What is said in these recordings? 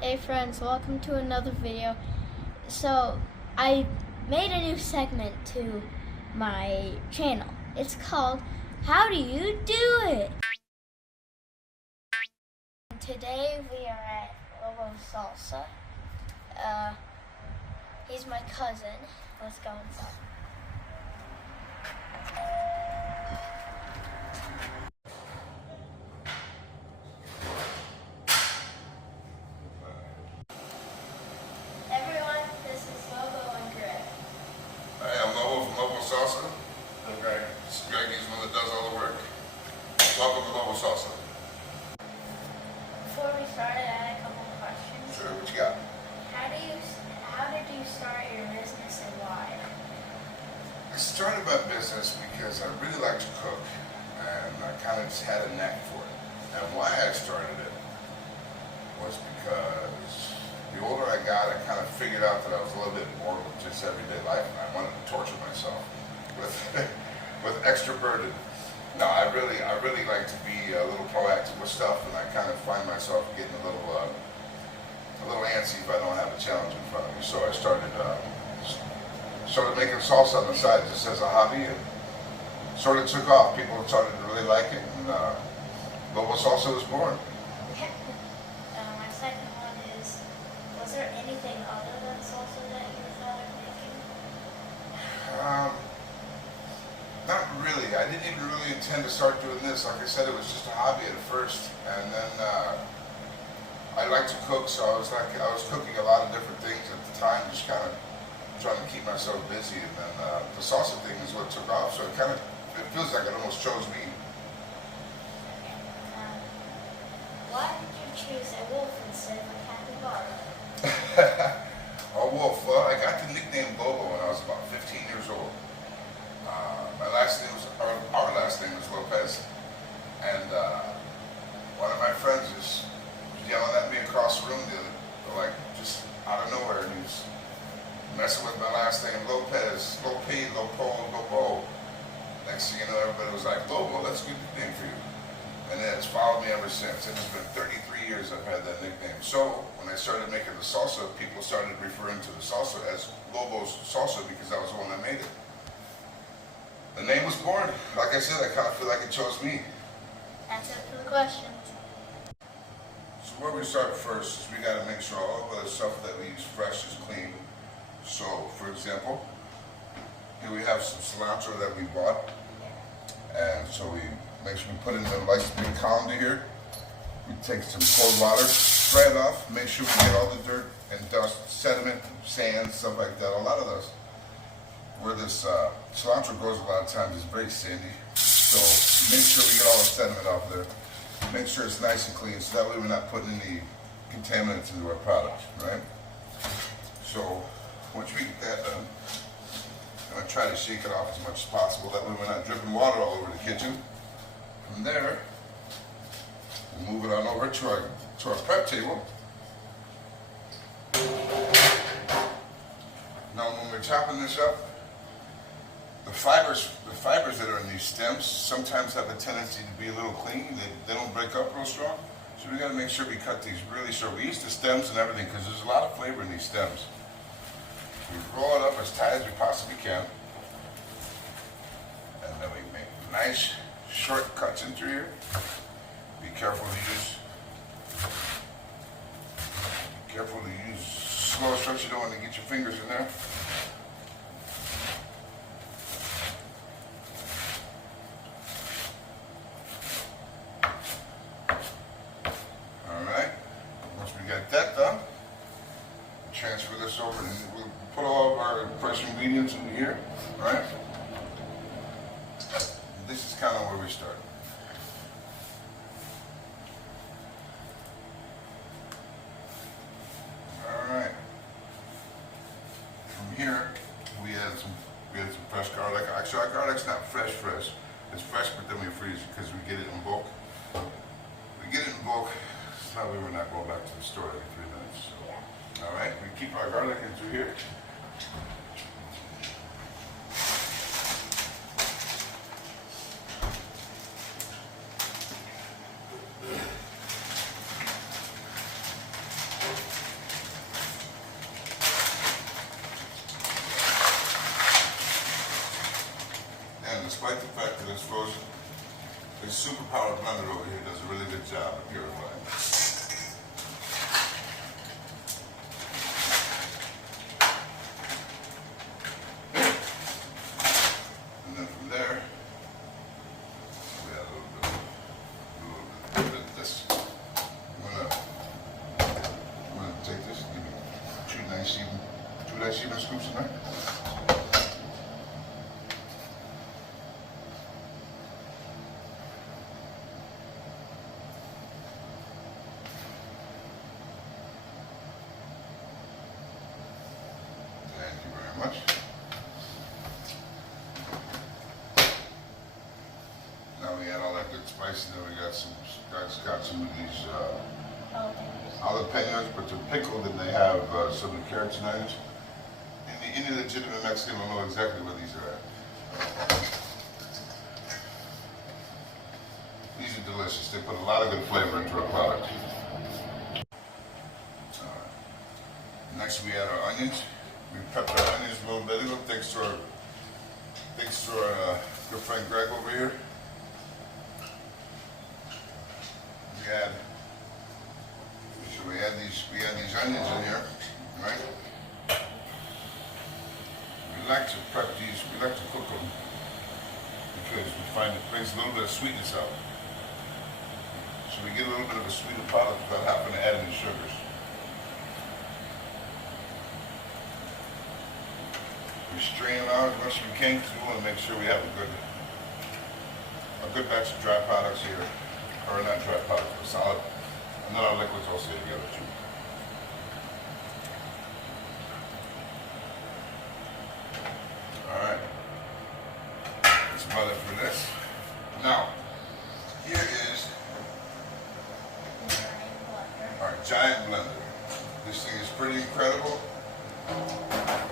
Hey friends, welcome to another video. So, I made a new segment to my channel. It's called How Do You Do It? Today we are at Lobo Salsa. He's my cousin. Let's go inside. Everyone, this is Lobo and Greg. Hi, I'm Lobo from Lobo Salsa. I'm Greg. This is Greg. He's the one that does all the work. Welcome to Lobo Salsa. Before we started, I had a couple of questions. Sure, what you got? How did you start your business and why? I started my business because I really like to cook, and I kind of just had a knack for it. And why I started it was because the older I got, I kind of figured out that I was a little bit bored with just everyday life, and I wanted to torture myself with with extra burden. No, I really like to be a little proactive with stuff, and I kind of find myself getting a little antsy if I don't have a challenge in front of me. So I started making salsa on the side just as a hobby, and sort of took off. People started to really like it, and Lobo Salsa was born. My second one is, was there anything other than salsa that you thought of making? Not really. I didn't even really intend to start doing this. Like I said, it was just a hobby at first, and then I like to cook, so I was cooking a lot of different things at the time, just kind of trying to keep myself busy. And then the salsa thing is what took off. So it feels like it almost chose me. Why did you choose a wolf instead of a capybara? A wolf. Well, I got the nickname Lobo when I was about 15 years old. Our last name was Lopez, and one of my friends was yelling at me across the room, like just out of nowhere, and he was messing with my last name, Lopez, Lopo. Next thing you know, everybody was like, Lobo, that's a good nickname for you. And then it's followed me ever since. And it's been 33 years I've had that nickname. So when I started making the salsa, people started referring to the salsa as Lobo's Salsa because I was the one that made it. The name was born. Like I said, I kind of feel like it chose me. That's it for the questions. So where we start first is we got to make sure all of the stuff that we use fresh is clean. So, for example, here we have some cilantro that we bought. And so we make sure we put it in a nice big colander here. We take some cold water, spray it off, make sure we get all the dirt and dust, sediment, sand, stuff like that. A lot of those. Where this cilantro grows a lot of times is very sandy. So make sure we get all the sediment off there. Make sure it's nice and clean so that way we're not putting any contaminants into our product, right? So once we get that done, I'm going to try to shake it off as much as possible. That way we're not dripping water all over the kitchen. From there, we'll move it on over to our prep table. Now when we're chopping this up, the fibers that are in these stems sometimes have a tendency to be a little clingy. They don't break up real strong. So we got to make sure we cut these really short. We use the stems and everything because there's a lot of flavor in these stems. We roll it up as tight as we possibly can. And then we make nice short cuts in through here. Be careful to use slow strokes. You don't want to get your fingers in there. That done, transfer this over and we'll put all of our fresh ingredients in here, right? This is kind of where we start. All right. From here, we had some fresh garlic. Actually, our garlic's not fresh. It's fresh, but then we freeze it because we get it in bulk. That way we're not going back to the store every 3 minutes. So. Yeah. All right, we keep our garlic in through here. superpower blender over here does a really good job of purifying. And then from there, we add a little bit of this. I'm gonna take this, give me two nice even scoops in there. Thank you very much. Now we add all that good spice, and then we got some of these jalapenos, but they're pickled, and they have some of the carrots and onions. Any legitimate Mexican will know exactly where these are at. These are delicious. They put a lot of good flavor into our product. Next we add our onions. We pepper our onions a little bit, thanks to our good friend Greg over here. We add these onions in here, right? We like to prep these, we like to cook them because we find it brings a little bit of sweetness out. So we get a little bit of a sweeter product without having to add any sugars. We strain it out as much as we can because we want to make sure we have a good batch of dry products here, or not dry products, but solid, and then our liquids all stay together too. All right, that's about it for this. Now, here is our giant blender. This thing is pretty incredible.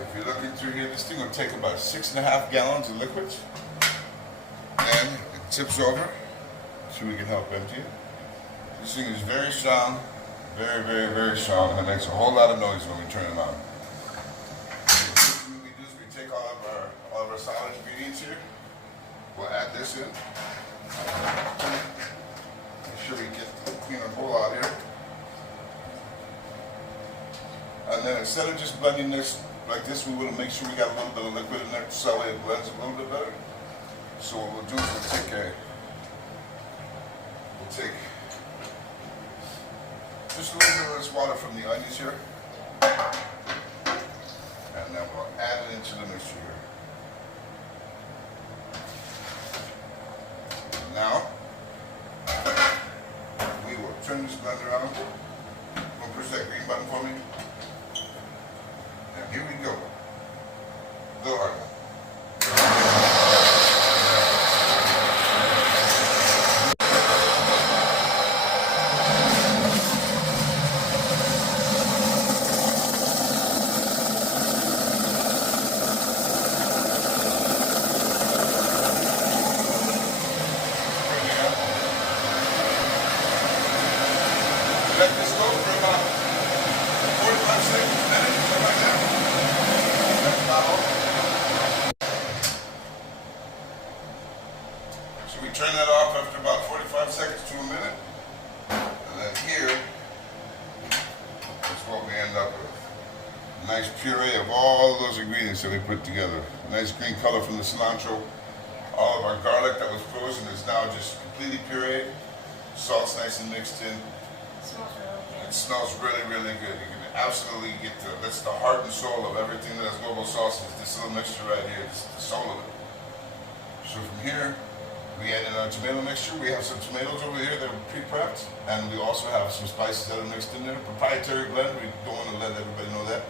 If you're looking through here, this thing will take about 6.5 gallons of liquids. And it tips over so we can help empty it. This thing is very strong, very, very, very strong, and it makes a whole lot of noise when we turn it on. What we do is we take all of our solid ingredients here. We'll add this in. Make sure we clean our bowl out here. And then instead of just blending this like this, we want to make sure we got a little bit of liquid in there so that way it blends a little bit better. So what we'll do is we'll take just a little bit of this water from the onions here, and then we'll add it into the mixture here. And now we will turn this blender on. We'll push that green button for me. And here we go. Go hard. Let this go for about 45 seconds, minutes, something like that. That's about all. So we turn that off after about 45 seconds to a minute. And then here is what we end up with. A nice puree of all of those ingredients that we put together. A nice green color from the cilantro. All of our garlic that was frozen is now just completely pureed. Salt's nice and mixed in. It smells really, really good. You can absolutely get that's the heart and soul of everything that is Lobo Salsa. This little mixture right here, it's the soul of it. So from here, we add in our tomato mixture. We have some tomatoes over here that are pre-prepped, and we also have some spices that are mixed in there. Proprietary blend, we don't want to let everybody know that.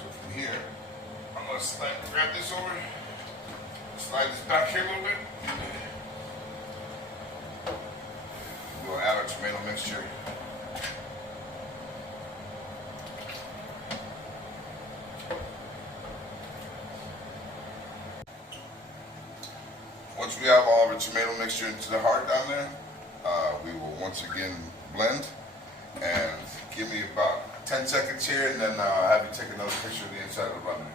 So from here, I'm going to grab this over, slide this back here a little bit. We'll add our tomato mixture. Once we have all of our tomato mixture into the heart down there, we will once again blend. And give me about 10 seconds here, and then I'll have you take another picture of the inside of the blender.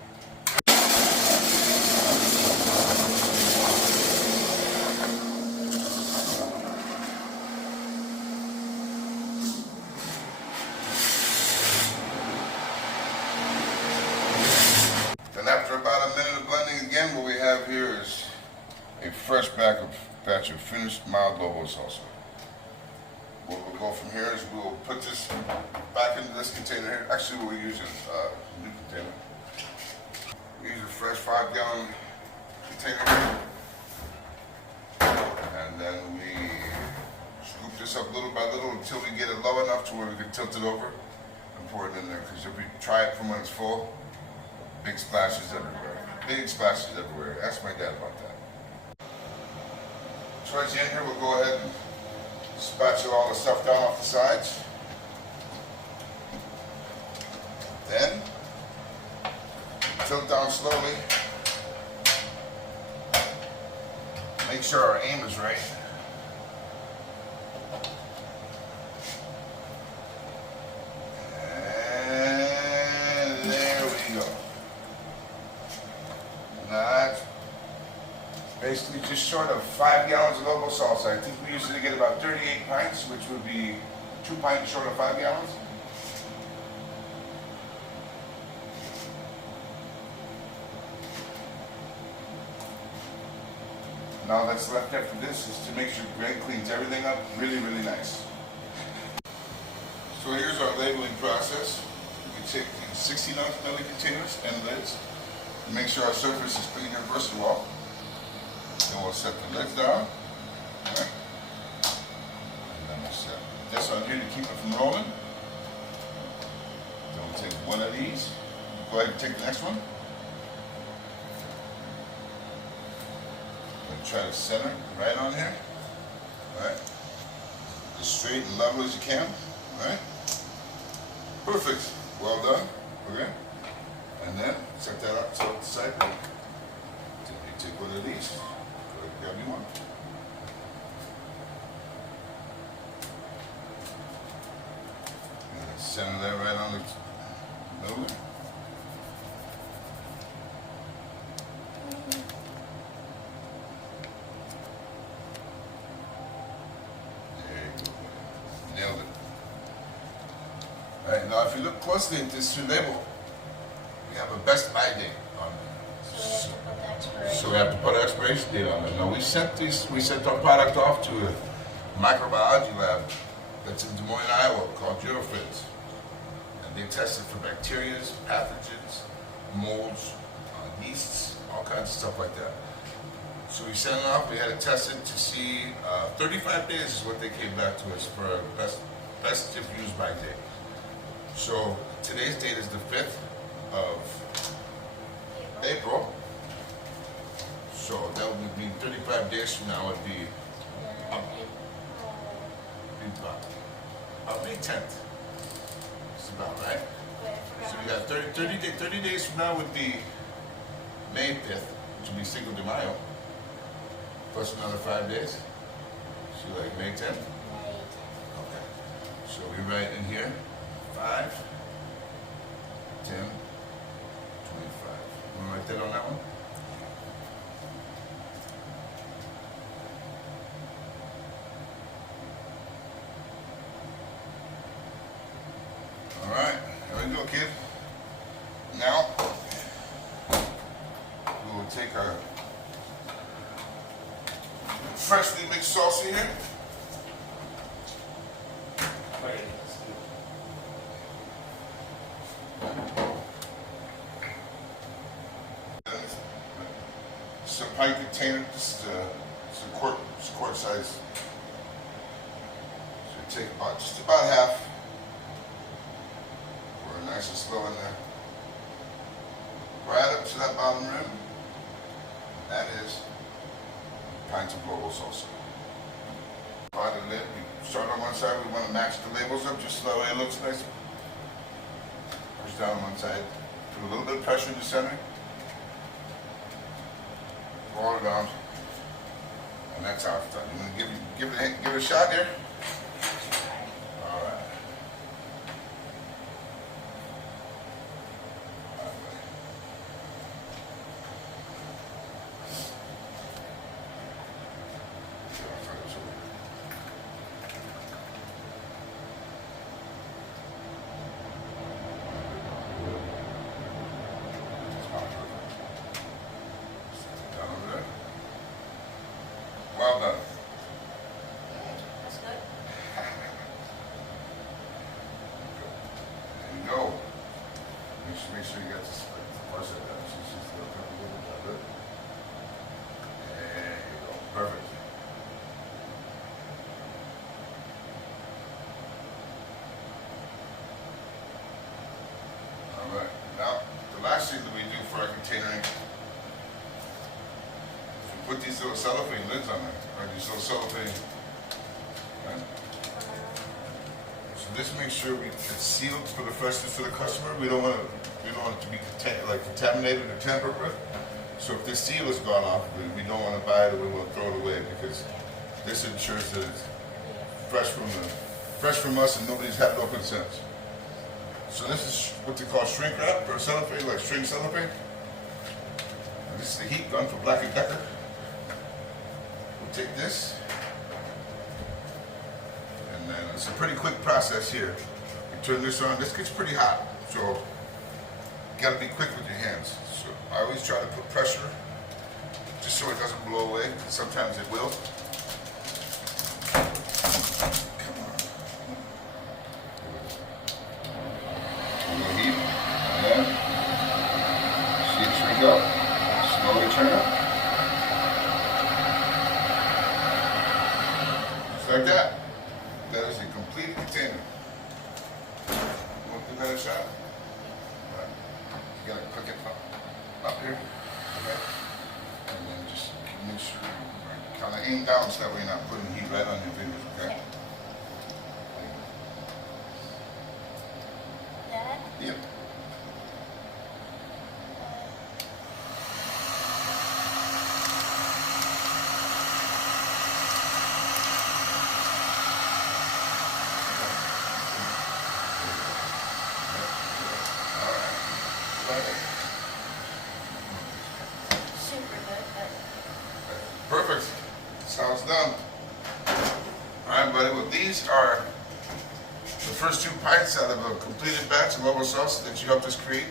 a fresh batch of finished mild Lobo Salsa. What we'll go from here is we'll put this back into this container here. Actually, we'll use a new container. We use a fresh 5-gallon container here. And then we scoop this up little by little until we get it low enough to where we can tilt it over and pour it in there. Because if we try it from when it's full, big splashes everywhere. Big splashes everywhere. Ask my dad about that. Towards the end here, we'll go ahead and spatula all the stuff down off the sides. Then, tilt down slowly. Make sure our aim is right. And there we go. Now that's basically just short of 5 gallons of Lobo Salsa. I think we usually get about 38 pints, which would be 2 pints short of 5 gallons. Now that's left after this is to make sure Greg cleans everything up really, really nice. So here's our labeling process. We take these 16-ounce belly containers and lids and make sure our surface is clean here first of all. Then we'll set the lids down. Right? And then we'll set this on here to keep it from rolling. Then we'll take one of these. Go ahead and take the next one. Try to center right on here, right? As straight and level as you can, right? Perfect. Well done. Okay. And then set that up to the side. Then you take one of these. Go ahead and grab me one. And then center that right on the middle. Nailed it. All right, now if you look closely at this label, we have a best by date on it. So we have to put an expiration date on it. Now we sent our product off to a microbiology lab that's in Des Moines, Iowa, called Eurofins. And they tested for bacteria, pathogens, molds, yeasts, all kinds of stuff like that. So we sent it off, we had it tested to see, 35 days is what they came back to us for best if used by date. So today's date is the 5th of April. So that would mean 35 days from now would be May 10th. It's about right. So we got 30 days from now would be May 5th, which would be Cinco de Mayo. Plus another 5 days. So like May 10th? May 10th. Okay. So we write in here 5, 10, 25. You want to write that on that one? All right. There we go, kid. Now, we will take our freshly mixed salsa here. It's a pint container, it's a quart size. So you take just about half. Pour it nice and slow in there. Right up to that bottom rim. That is pints of Lobo Salsa. By the lid, we start on one side, we want to match the labels up just so that way it looks nice. Push down on one side, put a little bit of pressure in the center, roll it down, and that's how it's done. You want to give it a shot here? All right. these little cellophane lids on there, or these little cellophane. Right? So this makes sure it's sealed for the freshness to the customer. We don't want it to be contaminated or tampered with. So if this seal has gone off, we don't want to buy it or we want to throw it away, because this ensures that it's fresh from us and nobody's had it open since. So this is what they call shrink wrap or cellophane, like string cellophane. And this is the heat gun for Black & Decker. We'll take this, and then it's a pretty quick process here. You turn this on, this gets pretty hot, so you gotta be quick with your hands. So I always try to put pressure, just so it doesn't blow away. Sometimes it will. Come on. A little heat, and then see it shrink up. Slowly turn up. Just like that. That is a complete container. Want to give that a shot? Right. You gotta cook it up here. Okay. And then just make sure you kind of aim down so that way you're not putting heat right on your fingers, okay? That? Yep. Super good, but Perfect. Sounds done. Alright, buddy. Well, these are the first 2 pints out of a completed batch of Lobo Salsa that you helped us create.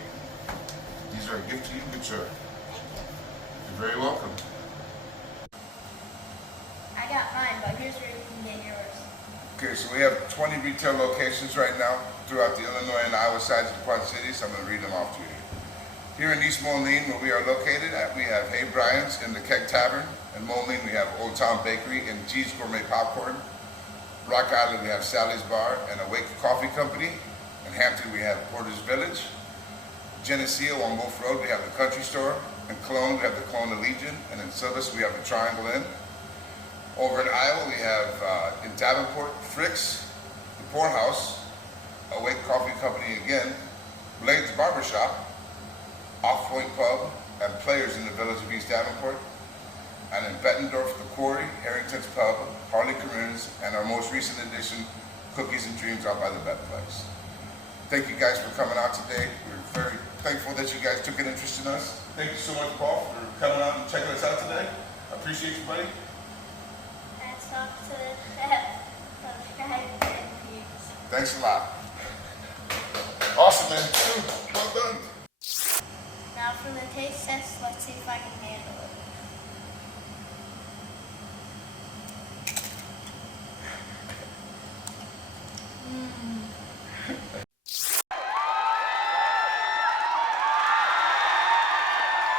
These are a gift to you, good sir. You're very welcome. I got mine, but here's where you can get yours. Okay, so we have 20 retail locations right now throughout the Illinois and Iowa sides of the Quad Cities. I'm going to read them off to you. Here in East Moline, where we are located at, we have Hey Brian's in the Keg Tavern. In Moline, we have Old Town Bakery and Cheese Gourmet Popcorn. Rock Island, we have Sally's Bar and Awake Coffee Company. In Hampton, we have Porter's Village. Geneseo on Wolf Road, we have the Country Store. In Cologne, we have the Cologne Legion. And in Silvis, we have the Triangle Inn. Over in Iowa, we have in Davenport, Frick's, the Poorhouse, Awake Coffee Company again, Blade's Barbershop, Off Point Pub, and Players in the Village of East Davenport. And in Bettendorf, the Quarry, Harrington's Pub, Harley Careers, and our most recent addition, Cookies and Dreams out by the Betplex. Thank you guys for coming out today. We're very thankful that you guys took an interest in us. Thank you so much, Paul, for coming out and checking us out today. I appreciate you, buddy. Let's talk to the subscribe and views. Thanks a lot. Awesome, man. Well done. Now for the taste test, let's see if I can handle it. Mmm.